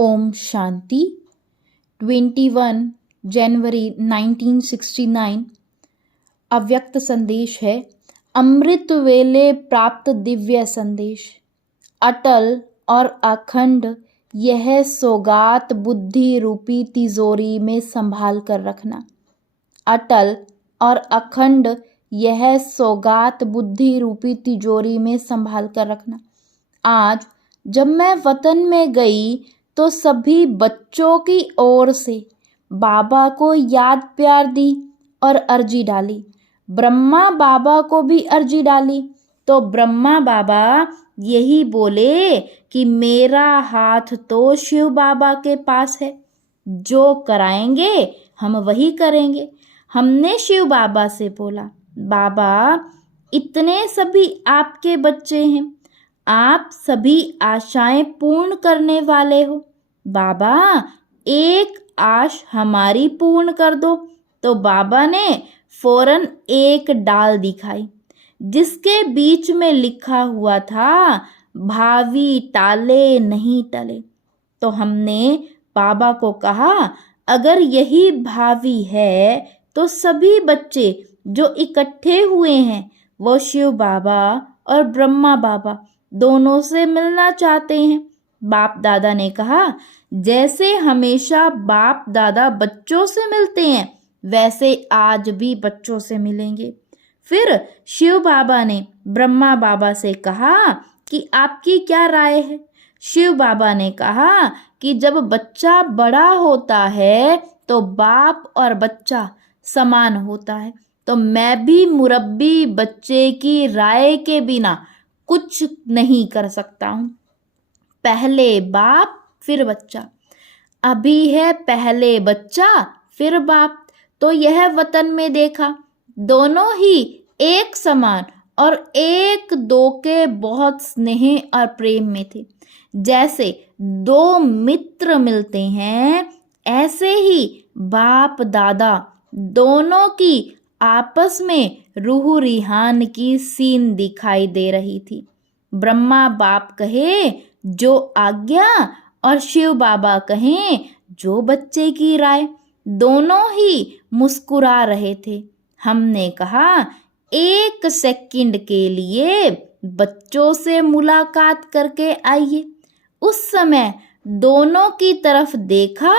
ओम शांति। 21 जनवरी 1969 अव्यक्त संदेश है। अमृत वेले प्राप्त दिव्य संदेश। अटल और अखंड यह सौगात बुद्धि रूपी तिजोरी में संभाल कर रखना। अटल और अखंड यह सौगात बुद्धि रूपी तिजोरी में संभाल कर रखना। आज जब मैं वतन में गई तो सभी बच्चों की ओर से बाबा को याद प्यार दी और अर्जी डाली। ब्रह्मा बाबा को भी अर्जी डाली तो ब्रह्मा बाबा यही बोले कि मेरा हाथ तो शिव बाबा के पास है, जो कराएंगे हम वही करेंगे। हमने शिव बाबा से बोला, बाबा इतने सभी आपके बच्चे हैं, आप सभी आशाएं पूर्ण करने वाले हो, बाबा एक आश हमारी पूर्ण कर दो। तो बाबा ने फौरन एक डाल दिखाई जिसके बीच में लिखा हुआ था, भावी टाले नहीं टले। तो हमने बाबा को कहा, अगर यही भावी है तो सभी बच्चे जो इकट्ठे हुए हैं वो शिव बाबा और ब्रह्मा बाबा दोनों से मिलना चाहते हैं। बाप दादा ने कहा, जैसे हमेशा बाप दादा बच्चों से मिलते हैं वैसे आज भी बच्चों से मिलेंगे। फिर शिव बाबा ने ब्रह्मा बाबा से कहा कि आपकी क्या राय है। शिव बाबा ने कहा कि जब बच्चा बड़ा होता है तो बाप और बच्चा समान होता है, तो मैं भी मुरब्बी बच्चे की राय के बिना कुछ नहीं कर सकता हूँ। पहले बाप फिर बच्चा, अभी है पहले बच्चा फिर बाप। तो यह वतन में देखा, दोनों ही एक समान और एक दो के बहुत स्नेह और प्रेम में थे। जैसे दो मित्र मिलते हैं ऐसे ही बाप दादा दोनों की आपस में रूह रिहान की सीन दिखाई दे रही थी। ब्रह्मा बाप कहे जो आज्ञा और शिव बाबा कहें जो बच्चे की राय, दोनों ही मुस्कुरा रहे थे। हमने कहा, एक सेकंड के लिए बच्चों से मुलाकात करके आइए। उस समय दोनों की तरफ देखा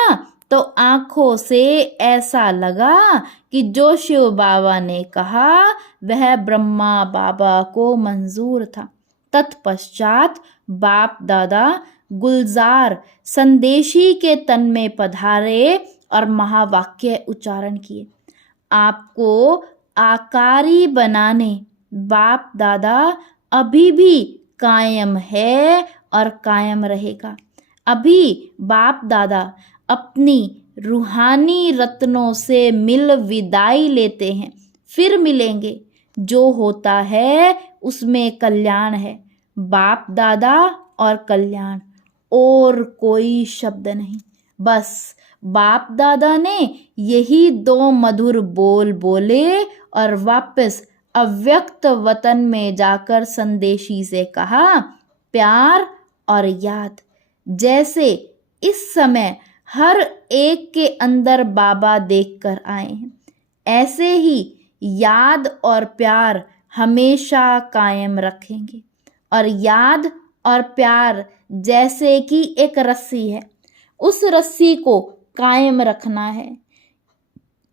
तो आंखों से ऐसा लगा कि जो शिव बाबा ने कहा वह ब्रह्मा बाबा को मंजूर था। तत्पश्चात बाप दादा गुलजार संदेशी के तन में पधारे और महावाक्य उच्चारण किए। आपको आकारी बनाने बाप दादा अभी भी कायम है और कायम रहेगा। अभी बाप दादा अपनी रूहानी रत्नों से मिल विदाई लेते हैं, फिर मिलेंगे। जो होता है उसमें कल्याण है, बाप दादा और कल्याण, और कोई शब्द नहीं। बस बाप दादा ने यही दो मधुर बोल बोले और वापस अव्यक्त वतन में जाकर संदेशी से कहा, प्यार और याद। जैसे इस समय हर एक के अंदर बाबा देखकर आए हैं, ऐसे ही याद और प्यार हमेशा कायम रखेंगे। और याद और प्यार जैसे कि एक रस्सी है, उस रस्सी को कायम रखना है।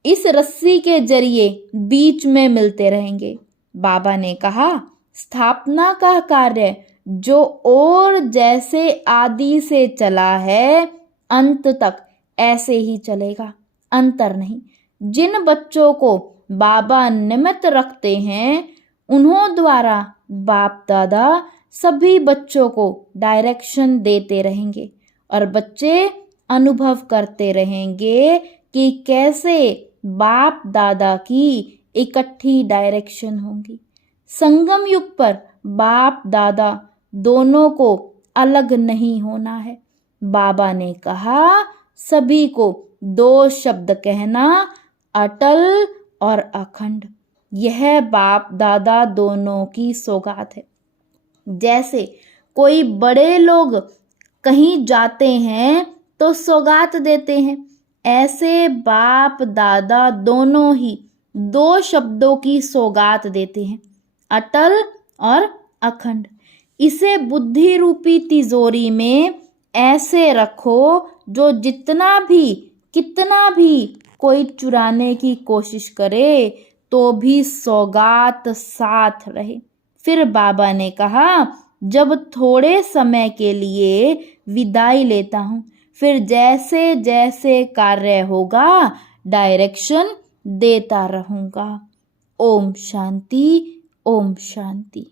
इस रस्सी के जरिए बीच में मिलते रहेंगे। बाबा ने कहा, स्थापना का कार्य जो और जैसे आदि से चला है अंत तक ऐसे ही चलेगा, अंतर नहीं। जिन बच्चों को बाबा निमित्त रखते हैं उन्हों द्वारा बाप दादा सभी बच्चों को डायरेक्शन देते रहेंगे और बच्चे अनुभव करते रहेंगे कि कैसे बाप दादा की इकट्ठी डायरेक्शन होगी। संगम युग पर बाप दादा दोनों को अलग नहीं होना है। बाबा ने कहा, सभी को दो शब्द कहना, अटल और अखंड। यह बाप दादा दोनों की सौगात है। जैसे कोई बड़े लोग कहीं जाते हैं तो सौगात देते हैं। ऐसे बाप दादा दोनों ही दो शब्दों की सौगात देते हैं, अटल और अखंड। इसे बुद्धि रूपी तिजोरी में ऐसे रखो जो जितना भी कितना भी कोई चुराने की कोशिश करे तो भी सौगात साथ रहे। फिर बाबा ने कहा, जब थोड़े समय के लिए विदाई लेता हूँ, फिर जैसे जैसे कार्य होगा डायरेक्शन देता रहूँगा। ओम शांति, ओम शांति।